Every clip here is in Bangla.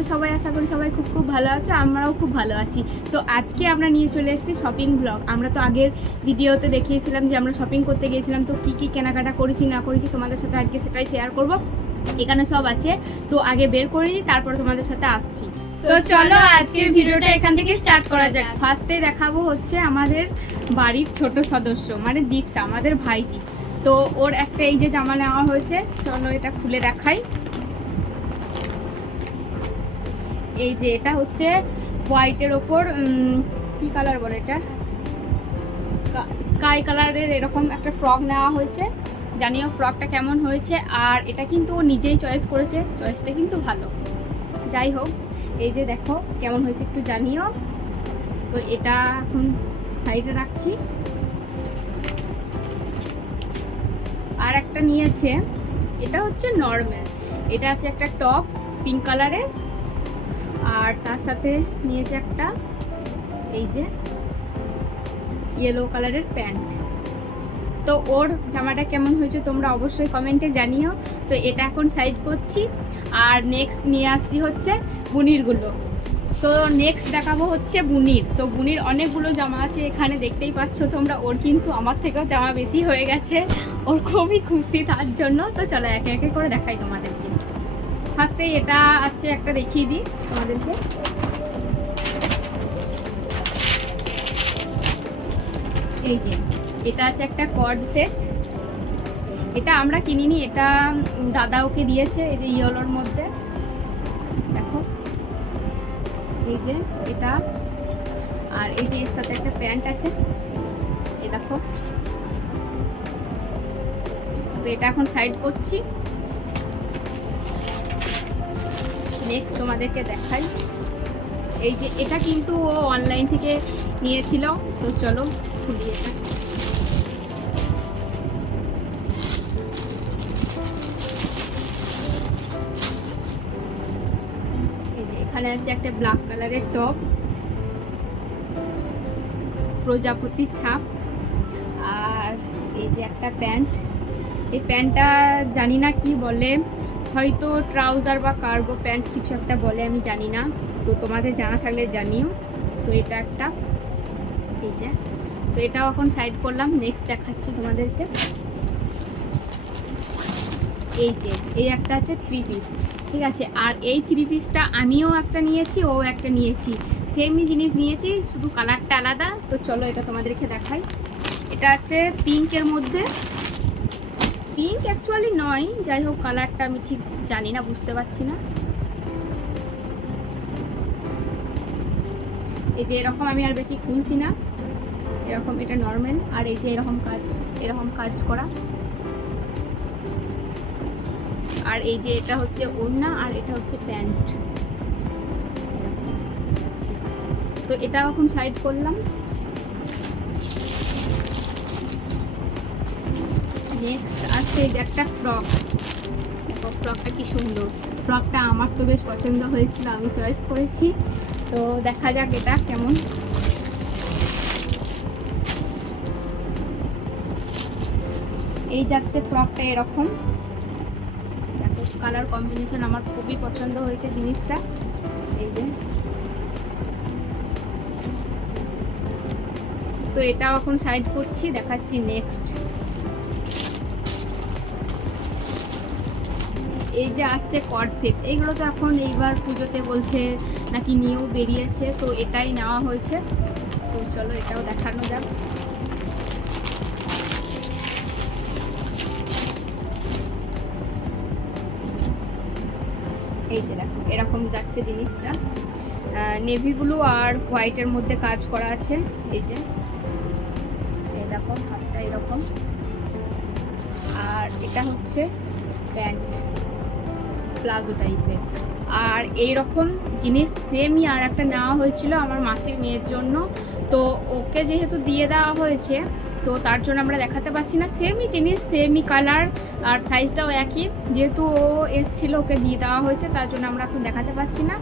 আছো সবাই আশা করি সবাই খুব খুব ভালো আছো আমরাও খুব ভালো আছি। তো আজকে আমরা নিয়ে চলে এসেছি শপিং ব্লগ আমরা তো আগের ভিডিওতে দেখিয়েছিলাম যে আমরা শপিং করতে গিয়েছিলাম তো কী কী কেনাকাটা করেছি না করেছি তোমাদের সাথে আজকে সেটাই শেয়ার করব। এখানে সব আছে। তো আগে বের করে নিই তারপর তোমাদের সাথে আসছি। তো চলো আজকের ভিডিওটা এখান থেকে স্টার্ট করা যাক। ফার্স্টে দেখাবো হচ্ছে আমাদের বাড়ির ছোট সদস্য মানে দীপসা আমাদের ভাইজি। তো ওর একটা এই যে জামা নেওয়া হয়েছে চলো এটা খুলে দেখাই। এই যে এটা হচ্ছে হোয়াইটের ওপর কি কালার বলে এটা? স্কাই কালারের এরকম একটা ফ্রক নেওয়া হয়েছে। জানিও ফ্রকটা কেমন হয়েছে, আর এটা কিন্তু ও নিজেই চয়েস করেছে, চয়েসটা কিন্তু ভালো। যাই হোক, এই যে দেখো কেমন হয়েছে একটু জানিও। তো এটা এখন সাইডে রাখছি। আর একটা নিয়েছে, এটা হচ্ছে নর্মাল এটা আছে একটা টপ, পিঙ্ক কালারের। আর তার সাথে নিয়েছে একটা এই যে ইয়েলো কালারের প্যান্ট তো ওর জামাটা কেমন হয়েছে তোমরা অবশ্যই কমেন্টে জানিও। তো এটা এখন সাইড করছি। আর নেক্সট নিয়ে আসছি হচ্ছে বুনিরগুলো। তো নেক্সট দেখাবো হচ্ছে বুনির। তো বুনির অনেকগুলো জামা আছে এখানে দেখতেই পাচ্ছ তোমরা। ওর কিন্তু আমার থেকেও জামা বেশি হয়ে গেছে। ওর খুবই খুশি তার জন্য। তো চলো একে একে করে দেখাই তোমাদেরকে ফার্স্টে এটা আছে একটা দেখিয়ে দিই তোমাদেরকে। এই যে, এটা আছে একটা কর্ড সেট এটা আমরা কিনিনি, এটা দাদা ওকে দিয়েছে, এই যে ইয়েলোর মধ্যে। দেখো। এই যে, এটা। আর এই যে এর সাথে একটা প্যান্ট আছে। এই দেখো। তো এটা এখন সাইড করছি। নেক্সট তোমাদেরকে দেখাই। এই যে, এটা কিন্তু ও অনলাইন থেকে নিয়েছিল। তো চলো খুলি এটা এখানে আছে একটা ব্ল্যাক কালারের টপ প্রজাপতি ছাপ। আর এই যে একটা প্যান্ট। এই প্যান্টটা জানি না কি বলে। হয়তো ট্রাউজার বা কার্গো প্যান্ট কিছু একটা বলে, আমি জানি না। তো তোমাদের জানা থাকলে জানিও। তো এটা একটা, এই যে। তো এটাও এখন সাইড করলাম নেক্সট দেখাচ্ছি তোমাদেরকে। এই যে, এই একটা আছে থ্রি পিস ঠিক আছে, আর এই থ্রি পিসটা আমিও একটা নিয়েছি, ও একটা নিয়েছি। সেমই জিনিস নিয়েছি, শুধু কালারটা আলাদা। তো চলো এটা তোমাদেরকে দেখাই। এটা আছে পিঙ্কের মধ্যে। পিঙ্ক অ্যাকচুয়ালি নয় যাই হোক কালারটা আমি ঠিক জানি না, বুঝতে পারছি না। এই যে এরকম আমি আর বেশি খুলছি না, এরকম এটা নর্মাল আর এই যে এরকম কাজ এরকম কাজ করা। আর এই যে এটা হচ্ছে ওড়না, আর এটা হচ্ছে প্যান্ট। তো এটা এখন সাইড করলাম। নেক্সট যে একটা ফ্রক দেখো ফ্রকটা কি সুন্দর। ফ্রকটা আমার তো বেশ পছন্দ হয়েছিল, আমি চয়েস করেছি। তো দেখা যাক এটা কেমন। এই যাচ্ছে ফ্রকটা এরকম। দেখো কালার কম্বিনেশন আমার খুবই পছন্দ হয়েছে জিনিসটা। এই যে। তো এটাও এখন সাইড করছি, দেখাচ্ছি নেক্সট এই যে আসছে কড সেট, এইগুলো তো এখন এইবার পুজোতে বলছে নাকি নিয়েও বেরিয়েছে, তো এটাই নেওয়া হয়েছে। তো চলো এটাও দেখানো যাক। এই যে দেখো, এরকম যাচ্ছে জিনিসটা। নেভি ব্লু আর হোয়াইটের মধ্যে কাজ করা আছে, এই যে। এই দেখো, হাতটা এরকম। আর এটা হচ্ছে প্যান্ট। প্লাজো টাইপের আর এই রকম জিনিস সেমই আর একটা নেওয়া হয়েছিল আমার মাসির মেয়ের জন্য। তো ওকে যেহেতু দিয়ে দেওয়া হয়েছে, তো তার জন্য আমরা দেখাতে পাচ্ছি না। সেমই জিনিস সেমই কালার আর সাইজটাও একই। যেহেতু ও এসছিল, ওকে দিয়ে দেওয়া হয়েছে, তার জন্য আমরা এখন দেখাতে পাচ্ছি না।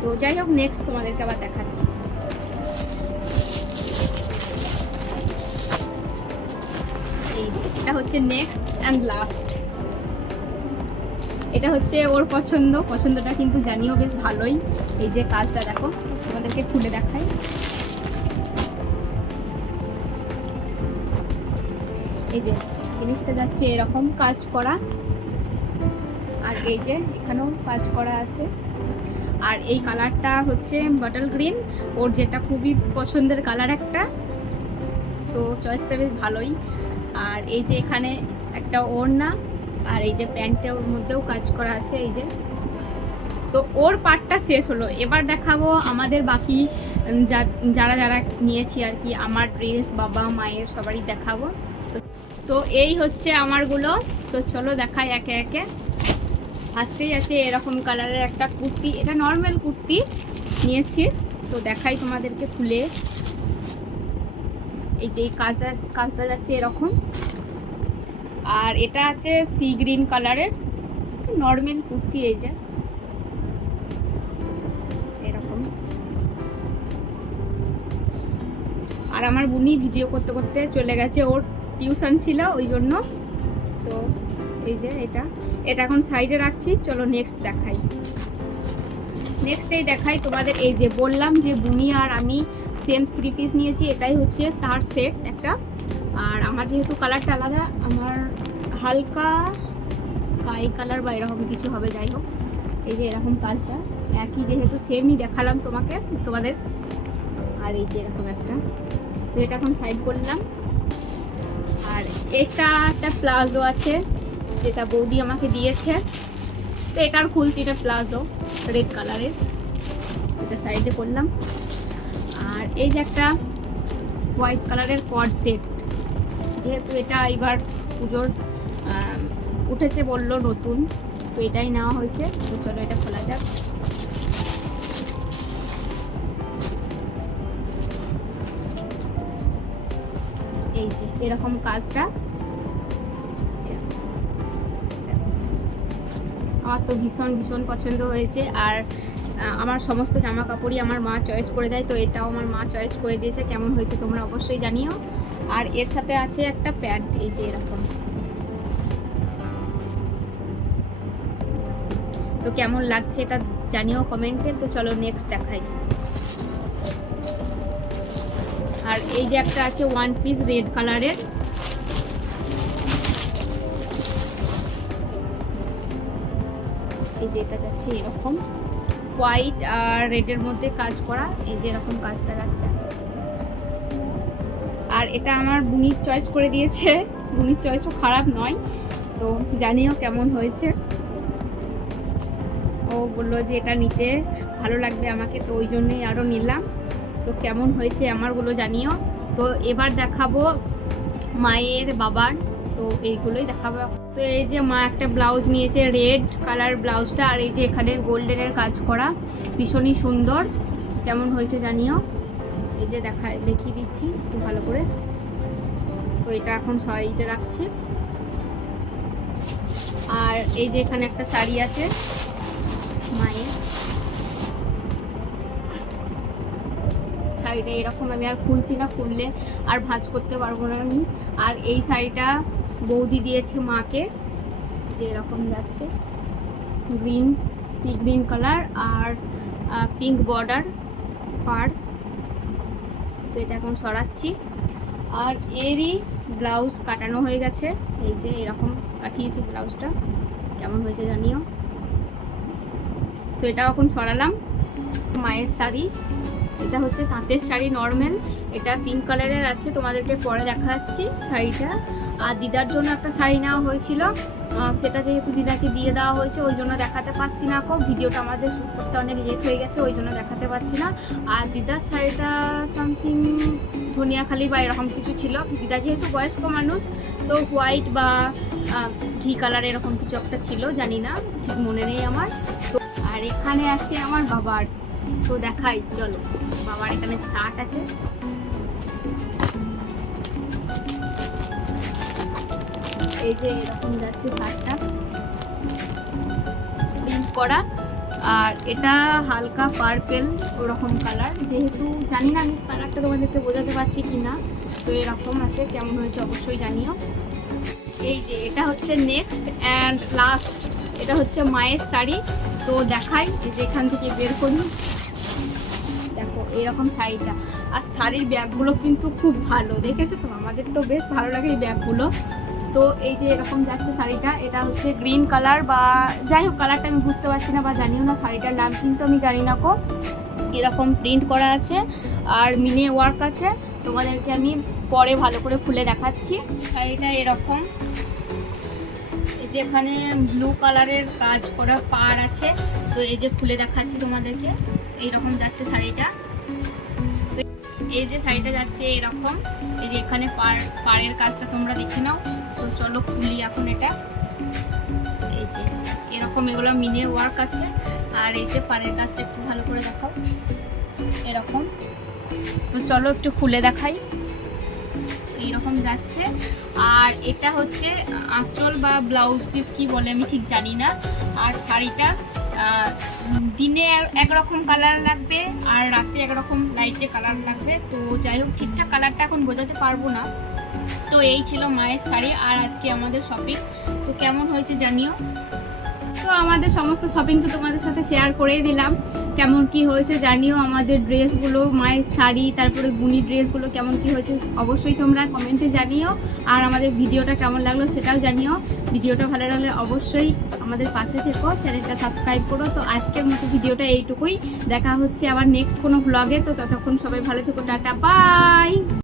তো যাই হোক নেক্সট তোমাদেরকে আবার দেখাচ্ছি। এটা হচ্ছে নেক্সট অ্যান্ড লাস্ট এটা হচ্ছে ওর পছন্দ। পছন্দটা কিন্তু জানিও বেশ ভালোই। এই যে কাজটা দেখো, তোমাদেরকে খুলে দেখাই। এই যে জিনিসটা যাচ্ছে এরকম কাজ করা। আর এই যে এখানেও কাজ করা আছে। আর এই কালারটা হচ্ছে বাটল গ্রিন। ওর যেটা খুবই পছন্দের কালার একটা। তো চয়েসটা বেশ ভালোই। আর এই যে এখানে একটা ওড়না। আর এই যে প্যান্টে ওর মধ্যেও কাজ করা আছে, এই যে। তো ওর পার্টটা শেষ হলো। এবার দেখাবো আমাদের বাকি যারা যারা নিয়েছি আর কি, আমার ড্রেস বাবা, মায়ের সবারই দেখাবো। তো- এই হচ্ছে আমারগুলো। তো চলো দেখাই একে একে। ফার্স্টেই আছে এরকম কালারের একটা কুর্তি। এটা নর্মাল কুর্তি নিয়েছি। তো দেখাই তোমাদেরকে খুলে। এই যে কাজটা কাজটা যাচ্ছে এরকম। আর এটা আছে সি গ্রিন কালারের নর্মাল কুর্তি এই যে। এরকম। আর আমার বুনি ভিডিও করতে করতে চলে গেছে, ওর টিউশন ছিল ওই জন্য। তো এই যে এটা। এটা এখন সাইডে রাখছি, চলো নেক্সট দেখাই। নেক্সট এই দেখাই তোমাদের, এই যে বললাম যে বুনি আর আমি সেম থ্রি পিস নিয়েছি, এটাই হচ্ছে তার সেট একটা। আর আমার যেহেতু কালারটা আলাদা, আমার হালকা স্কাই কালার বা এরকম কিছু হবে, যাই হোক। এই যে এরকম কাজটা। একই যেহেতু সেমই দেখালাম তোমাকে, তোমাদের। আর এই যে এরকম একটা। তো এটা এখন সাইড করলাম। আর এটা একটা প্লাজো আছে, যেটা বৌদি আমাকে দিয়েছে। তো এটার খুলছি, এটা প্লাজো রেড কালারের এটা সাইডে করলাম। আর এই যে একটা হোয়াইট কালারের কড সেট যেহেতু এটা এবার পুজোর উঠেছে বলল নতুন। তো এটাই নেওয়া হয়েছে। তো চলো এটা খোলা যাক। এই যে, এরকম কাজটা। আমার তো ভীষণ ভীষণ পছন্দ হয়েছে। আর আমার সমস্ত জামা কাপড়ই আমার মা চয়েস করে দেয়। তো এটাও আমার মা চয়েস করে দিয়েছে। কেমন হয়েছে তোমরা অবশ্যই জানিও। আর এর সাথে আছে একটা প্যান্ট। এই যে এরকম। তো কেমন লাগছে এটা জানিও কমেন্টে, তো চলো নেক্সট দেখাই। আর এই যে একটা আছে ওয়ান পিস রেড কালারের এই যে এটা যাচ্ছে এরকম। হোয়াইট আর রেডের মধ্যে কাজ করা, এই যে এরকম কাজটা যাচ্ছে। আর এটা আমার বুনির চয়েস করে দিয়েছে। বুনির চয়েসও খারাপ নয়। তো জানিও কেমন হয়েছে। ও বলল যে এটা নিতে, ভালো লাগবে আমাকে, তো ওই জন্যই আরও নিলাম। তো কেমন হয়েছে আমারগুলো জানিও। তো এবার দেখাবো মায়ের, বাবার, তো এইগুলোই দেখাবো। তো এই যে মা একটা ব্লাউজ নিয়েছে, রেড কালার ব্লাউজটা, আর এই যে এখানে গোল্ডেনের কাজ করা, ভীষণই সুন্দর। কেমন হয়েছে জানিও। এই যে দেখা, দেখিয়ে দিচ্ছি, একটু ভালো করে। তো এটা এখন শাড়িতে রাখছি। আর এই যে এখানে একটা শাড়ি আছে মায়ের শাড়িটা এরকম আমি আর খুলছি না, খুললে আর ভাঁজ করতে পারব না আমি। আর এই শাড়িটা বৌদি দিয়েছে মাকে, যে এরকম যাচ্ছে গ্রিন, সি গ্রিন কালার আর পিঙ্ক বর্ডার পার। তো এটা এখন সরাচ্ছি। আর এরই ব্লাউজ কাটানো হয়ে গেছে। এই যে এরকম কাটিয়েছি ব্লাউজটা। কেমন হয়েছে জানিও? তো এটা এখন সরালাম। মায়ের শাড়ি। এটা হচ্ছে তাঁতের শাড়ি নর্মাল এটা পিঙ্ক কালারের আছে, তোমাদেরকে পরে দেখাচ্ছি শাড়িটা। আর দিদার জন্য একটা শাড়ি নেওয়া হয়েছিল। সেটা যেহেতু দিদাকে দিয়ে দেওয়া হয়েছে, ওই জন্য দেখাতে পাচ্ছি না কো। ভিডিওটা আমাদের শ্যুট করতে অনেক লেট হয়ে গেছে, ওই জন্য দেখাতে পাচ্ছি না। আর দিদার শাড়িটা সামথিং ধনিয়াখালি বা এরকম কিছু ছিল। দিদা যেহেতু বয়স্ক মানুষ, তো হোয়াইট বা ঘি কালার এরকম কিছু একটা ছিল, জানি না, ঠিক মনে নেই আমার। তো এখানে আছে আমার বাবার। তো দেখাই, চলো। বাবার এখানে শার্ট আছে। এই যে এরকম যাচ্ছে শার্টটা। প্রিন্ট করা। আর এটা হালকা পার্পেল ওরকম কালার যেহেতু জানি না আমি কালারটা তোমাদেরকে বোঝাতে পারছি কি না তো এরকম আছে, কেমন হয়েছে অবশ্যই জানিও। এই যে, এটা হচ্ছে নেক্সট অ্যান্ড লাস্ট এটা হচ্ছে মায়ের শাড়ি। তো দেখাই, এই যে এখান থেকে বের করি। দেখো, এরকম শাড়িটা। আর শাড়ির ব্যাগগুলো কিন্তু খুব ভালো, দেখেছ তো? আমাদের তো বেশ ভালো লাগে এই ব্যাগগুলো। তো এই যে এরকম যাচ্ছে শাড়িটা, এটা হচ্ছে গ্রিন কালার বা যাই হোক, কালারটা আমি বুঝতে পারছি না বা জানিও না, শাড়িটার নাম কিন্তু আমি জানি না কো। এরকম প্রিন্ট করা আছে আর মিনে ওয়ার্ক আছে। তোমাদেরকে আমি পরে ভালো করে খুলে দেখাচ্ছি। শাড়িটা এরকম। যে এখানে ব্লু কালারের কাজ করা পাড় আছে, তো এই যে খুলে দেখাচ্ছি তোমাদেরকে, এইরকম যাচ্ছে শাড়িটা। এই যে শাড়িটা যাচ্ছে এরকম, এই যে এখানে পাড়, পাড়ের কাজটা তোমরা দেখে নাও। তো চলো খুলি এখন এটা। এই যে এরকম এগুলো মিনে ওয়ার্ক আছে, আর এই যে পাড়ের কাজটা একটু ভালো করে দেখাও। এরকম। তো চলো একটু খুলে দেখাই। এইরকম যাচ্ছে। আর এটা হচ্ছে আঁচল বা ব্লাউজ পিস কি বলে আমি ঠিক জানি না। আর শাড়িটা দিনে একরকম কালার লাগবে আর রাতে একরকম লাইটে কালার লাগবে। তো যাই হোক, ঠিকঠাক কালারটা এখন বোঝাতে পারব না। তো এই ছিল মায়ের শাড়ি আর আজকে আমাদের শপিং তো কেমন হয়েছে জানিও। তো আমাদের সমস্ত শপিং তো তোমাদের সাথে শেয়ার করেই দিলাম। কেমন কি হয়েছে জানিও আমাদের ড্রেসগুলো মায়ের শাড়ি, তারপরে বুনি ড্রেসগুলো কেমন কি হয়েছে অবশ্যই তোমরা কমেন্টে জানিও। আর আমাদের ভিডিওটা কেমন লাগল সেটাও জানিও। ভিডিওটা ভালো লাগলে অবশ্যই আমাদের পাশে থেকো চ্যানেলটা সাবস্ক্রাইব করো। তো আজকের মতো ভিডিওটা এইটুকুই। দেখা হচ্ছে আবার নেক্সট কোনো ব্লগে তো ততক্ষণ সবাই ভালো থেকো, টাটা বাই